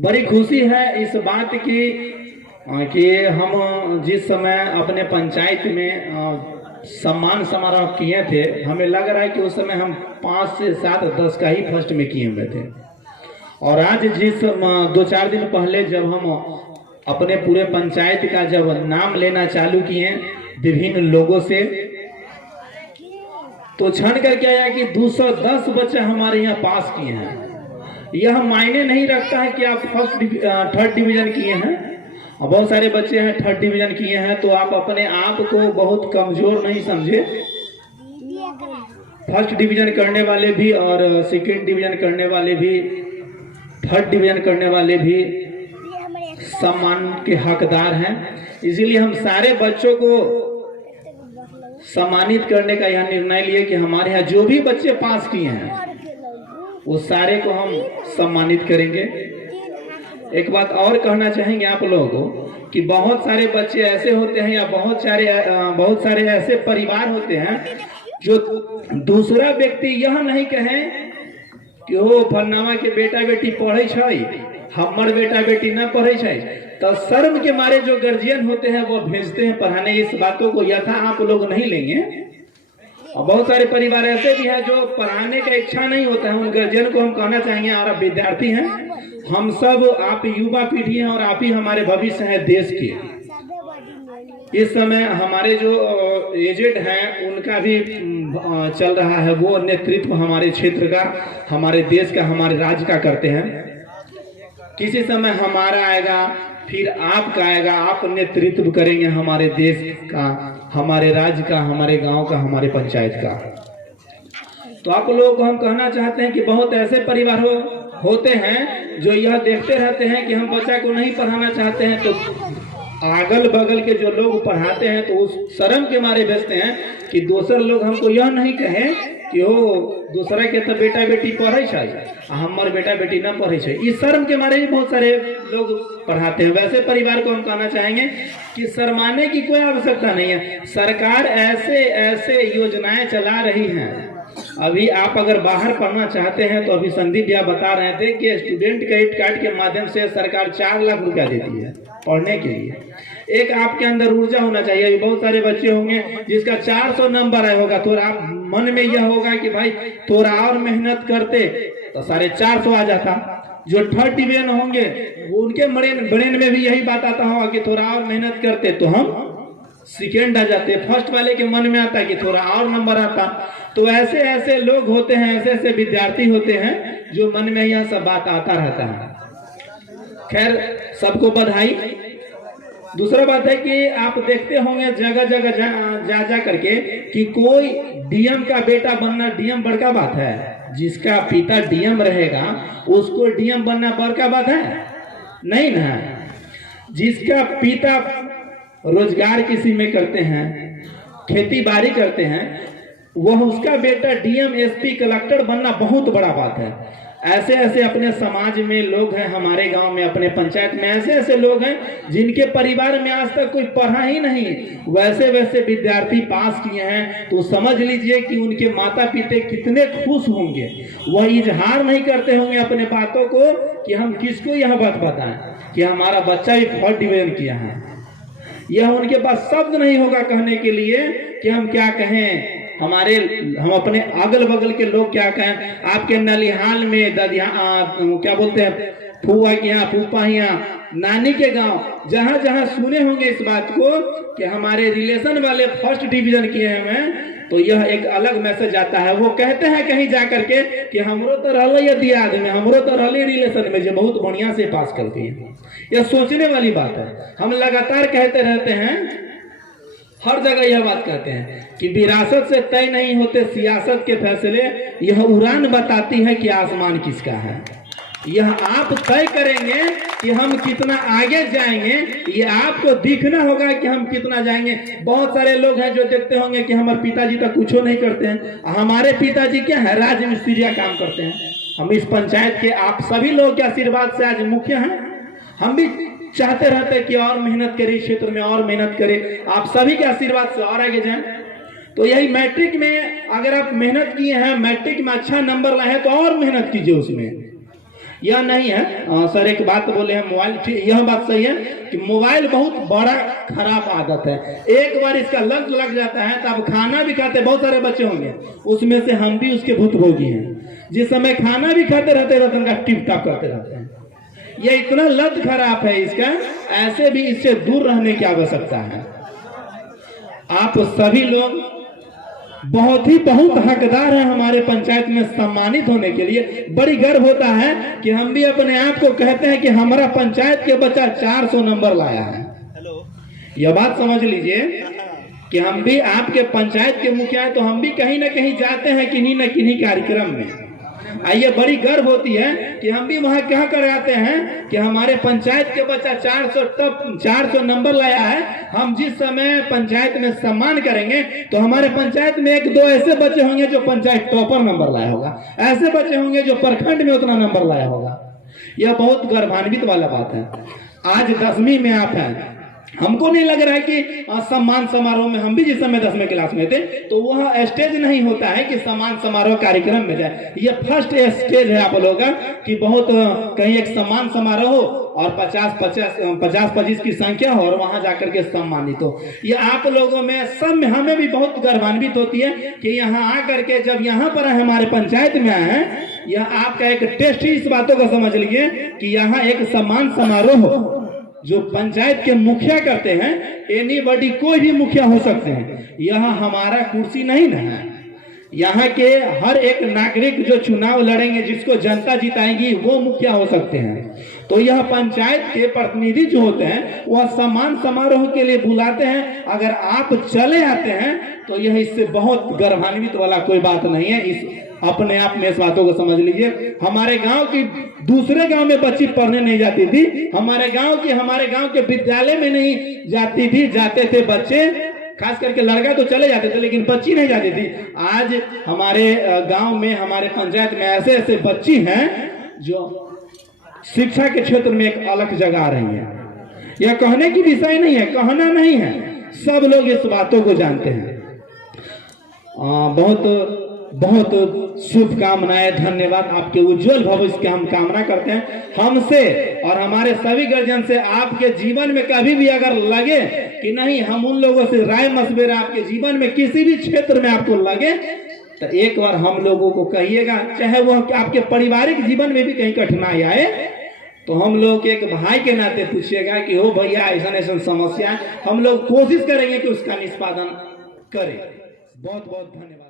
बड़ी खुशी है इस बात की कि हम जिस समय अपने पंचायत में सम्मान समारोह किए थे, हमें लग रहा है कि उस समय हम 5 से 7 10 का ही फर्स्ट में किए हुए थे। और आज जिस 2-4 दिन पहले जब हम अपने पूरे पंचायत का जब नाम लेना चालू किए विभिन्न लोगों से, तो छन कर क्या आया कि 210 बच्चे हमारे यहाँ पास किए हैं। यह मायने नहीं रखता है कि आप थर्ड डिवीजन किए हैं, और बहुत सारे बच्चे हैं थर्ड डिवीजन किए हैं, तो आप अपने आप को बहुत कमजोर नहीं समझे। फर्स्ट डिवीजन करने वाले भी और सेकंड डिवीजन करने वाले भी, थर्ड डिवीजन करने वाले भी सम्मान के हकदार हैं। इसीलिए हम सारे बच्चों को सम्मानित करने का यह निर्णय लिए कि हमारे यहाँ जो भी बच्चे पास किए हैं वो सारे को हम सम्मानित करेंगे। एक बात और कहना चाहेंगे आप लोगों को कि बहुत सारे बच्चे ऐसे होते हैं या बहुत सारे ऐसे परिवार होते हैं जो दूसरा व्यक्ति यह नहीं कहे कि वो फलनामा के बेटा बेटी पढ़े छै, हमर बेटा बेटी न पढ़े छै, तो शर्म के मारे जो गार्जियन होते हैं वो भेजते हैं पढ़ाने। इस बातों को यथा आप लोग नहीं लेंगे। और बहुत सारे परिवार ऐसे भी हैं जो पढ़ाने का इच्छा नहीं होता है। उन गार्जियन को हम कहना चाहेंगे, और आप विद्यार्थी हैं, हम सब आप युवा पीढ़ी हैं और आप ही हमारे भविष्य हैं देश के। इस समय हमारे जो एजेड हैं उनका भी चल रहा है, वो नेतृत्व हमारे क्षेत्र का, हमारे देश का, हमारे राज्य का करते हैं। किसी समय हमारा आएगा, फिर आपका आएगा, आप नेतृत्व करेंगे हमारे देश का, हमारे राज्य का, हमारे गांव का, हमारे पंचायत का। तो आप लोगों को हम कहना चाहते हैं कि बहुत ऐसे परिवार होते हैं जो यह देखते रहते हैं कि हम बच्चा को नहीं पढ़ाना चाहते हैं, तो अगल बगल के जो लोग पढ़ाते हैं तो उस शर्म के मारे भेजते हैं कि दूसरे लोग हमको यह नहीं कहें कि वो दूसरा के तो बेटा बेटी पढ़े छै, हमारे बेटा बेटी न पढ़े छै। इस शर्म के मारे भी बहुत सारे लोग पढ़ाते हैं। वैसे परिवार को हम कहना चाहेंगे कि शर्माने की कोई आवश्यकता नहीं है। सरकार ऐसे ऐसे योजनाएं चला रही हैं। अभी आप अगर बाहर पढ़ना चाहते हैं तो अभी संदीप भैया बता रहे थे कि स्टूडेंट क्रेडिट कार्ड के माध्यम से सरकार 4 लाख रुपया देती है पढ़ने के लिए। एक आपके अंदर ऊर्जा होना चाहिए। अभी बहुत सारे बच्चे होंगे जिसका 400 नंबर आया होगा, तो आप मन में यह होगा कि भाई थोड़ा और मेहनत करते तो 450 आ जाता। जो थर्ड डिवीजन होंगे वो उनके ब्रेन में भी यही बात आता होगा कि थोड़ा और मेहनत करते तो हम सेकेंड आ जाते। फर्स्ट वाले के मन में आता है कि थोड़ा और नंबर आता। तो ऐसे ऐसे लोग होते हैं, ऐसे ऐसे विद्यार्थी होते हैं जो मन में यह सब बात आता रहता है। खैर, सबको बधाई। दूसरा बात है कि आप देखते होंगे जगह जगह जा करके कि कोई डीएम का बेटा बनना डीएम बड़का बात है। जिसका पिता डीएम रहेगा उसको डीएम बनना बड़का बात है नहीं ना। जिसका पिता रोजगार किसी में करते हैं, खेती बाड़ी करते हैं, वह उसका बेटा डीएम एसपी कलेक्टर बनना बहुत बड़ा बात है। ऐसे ऐसे अपने समाज में लोग हैं, हमारे गांव में, अपने पंचायत में ऐसे ऐसे लोग हैं जिनके परिवार में आज तक कोई पढ़ा ही नहीं, वैसे वैसे विद्यार्थी पास किए हैं। तो समझ लीजिए कि उनके माता पिता कितने खुश होंगे। वह इजहार नहीं करते होंगे अपने बातों को कि हम किसको यह बात बताएं कि हमारा बच्चा भी थर्ड डिवीजन किया है। यह उनके पास शब्द नहीं होगा कहने के लिए कि हम क्या कहें, हम अपने अगल बगल के लोग क्या कहें। आपके नलिहाल में क्या बोलते हैं, फूआ के यहाँ, फूफा यहाँ, नानी के गांव, जहां जहां सुने होंगे इस बात को कि हमारे रिलेशन वाले फर्स्ट डिवीजन किए हैं, तो यह एक अलग मैसेज आता है। वो कहते हैं कहीं जा करके कि हमरो तो रही दियाद में, हमरो तो रही रिलेशन में, जो बहुत बढ़िया से पास करती है। यह सोचने वाली बात है। हम लगातार कहते रहते हैं, हर जगह यह बात कहते हैं कि विरासत से तय नहीं होते सियासत के फैसले, यह उड़ान बताती है कि आसमान किसका है। यह आप तय करेंगे कि हम कितना आगे जाएंगे, ये आपको दिखना होगा कि हम कितना जाएंगे। बहुत सारे लोग हैं जो देखते होंगे कि हमारे पिताजी तो कुछ नहीं करते हैं, हमारे पिताजी क्या है, राज मिस्त्री काम करते हैं। हम इस पंचायत के आप सभी लोग के आशीर्वाद से आज मुख्य हैं। हम भी चाहते रहते हैं कि और मेहनत करें, क्षेत्र में और मेहनत करें, आप सभी के आशीर्वाद से और आगे जाएं। तो यही मैट्रिक में अगर आप मेहनत किए हैं, मैट्रिक में अच्छा नंबर लाए हैं, तो और मेहनत कीजिए उसमें। यह नहीं है सर एक बात बोले हैं मोबाइल, यह बात सही है कि मोबाइल बहुत बड़ा खराब आदत है। एक बार इसका लत लग जाता है तो अब खाना भी खाते, बहुत सारे बच्चे होंगे उसमें से हम भी उसके भुक्तभोगी हैं, जिस समय खाना भी खाते रहते हैं टिप टाप करते रहते हैं। यह इतना लत खराब है इसका, ऐसे भी इससे दूर रहने की आवश्यकता है। आप सभी लोग बहुत हकदार हैं हमारे पंचायत में सम्मानित होने के लिए। बड़ी गर्व होता है कि हम भी अपने आप को कहते हैं कि हमारा पंचायत के बच्चा 400 नंबर लाया है। यह बात समझ लीजिए कि हम भी आपके पंचायत के मुखिया हैं, तो हम भी कहीं ना कहीं जाते हैं किन्हीं न किन्हीं कार्यक्रम में। आइए बड़ी गर्व होती है कि हम भी वहां क्या कर आते हैं कि हमारे पंचायत के बच्चा 400 नंबर लाया है। हम जिस समय पंचायत में सम्मान करेंगे तो हमारे पंचायत में 1-2 ऐसे बच्चे होंगे जो पंचायत टॉपर नंबर लाया होगा, ऐसे बच्चे होंगे जो प्रखंड में उतना नंबर लाया होगा। यह बहुत गर्वान्वित वाला बात है। आज 10वीं में आप हैं, हमको नहीं लग रहा है कि सम्मान समारोह में, हम भी जिस समय 10वीं क्लास में थे तो वह स्टेज नहीं होता है कि सम्मान समारोह कार्यक्रम में जाए। यह फर्स्ट स्टेज है आप लोगों का कि बहुत कहीं एक सम्मान समारोह हो और 50-25 की संख्या हो और वहां जाकर के सम्मानित हो। ये आप लोगों में सब में हमें भी बहुत गर्वान्वित होती है कि यहाँ आकर के जब यहाँ पर हमारे पंचायत में आए हैं, यह आपका एक टेस्ट ही इस बातों को समझ लीजिए कि यहाँ एक सम्मान समारोह हो जो पंचायत के मुखिया करते हैं। एनीबॉडी कोई भी मुखिया हो सकते हैं, यह हमारा कुर्सी नहीं ना है। यहाँ के हर एक नागरिक जो चुनाव लड़ेंगे, जिसको जनता जिताएंगी, वो मुखिया हो सकते हैं। तो यह पंचायत के प्रतिनिधि जो होते हैं वह सम्मान समारोह के लिए बुलाते हैं। अगर आप चले आते हैं तो यह इससे बहुत गर्वान्वित वाला कोई बात नहीं है। इस अपने आप में इस बातों को समझ लीजिए। हमारे गांव की दूसरे गांव में बच्ची पढ़ने नहीं जाती थी, हमारे गांव के विद्यालय में नहीं जाती थी, जाते थे बच्चे, खास करके लड़का तो चले जाते थे लेकिन बच्ची नहीं जाती थी। आज हमारे गांव में, हमारे पंचायत में ऐसे ऐसे बच्ची हैं जो शिक्षा के क्षेत्र में एक अलग जगह आ रही है। यह कहने की विषय नहीं है, कहना नहीं है, सब लोग इस बातों को जानते हैं। बहुत शुभकामनाएं, धन्यवाद। आपके उज्जवल भविष्य की हम कामना करते हैं। हमसे और हमारे सभी गार्जियन से आपके जीवन में कभी भी अगर लगे कि नहीं, हम उन लोगों से राय मशवरा आपके जीवन में किसी भी क्षेत्र में आपको लगे तो एक बार हम लोगों को कहिएगा, चाहे वो आपके पारिवारिक जीवन में भी कहीं कठिनाई आए तो हम लोग एक भाई के नाते पूछिएगा कि हो भैया ऐसा समस्या, हम लोग कोशिश करेंगे कि उसका निष्पादन करें। बहुत बहुत धन्यवाद।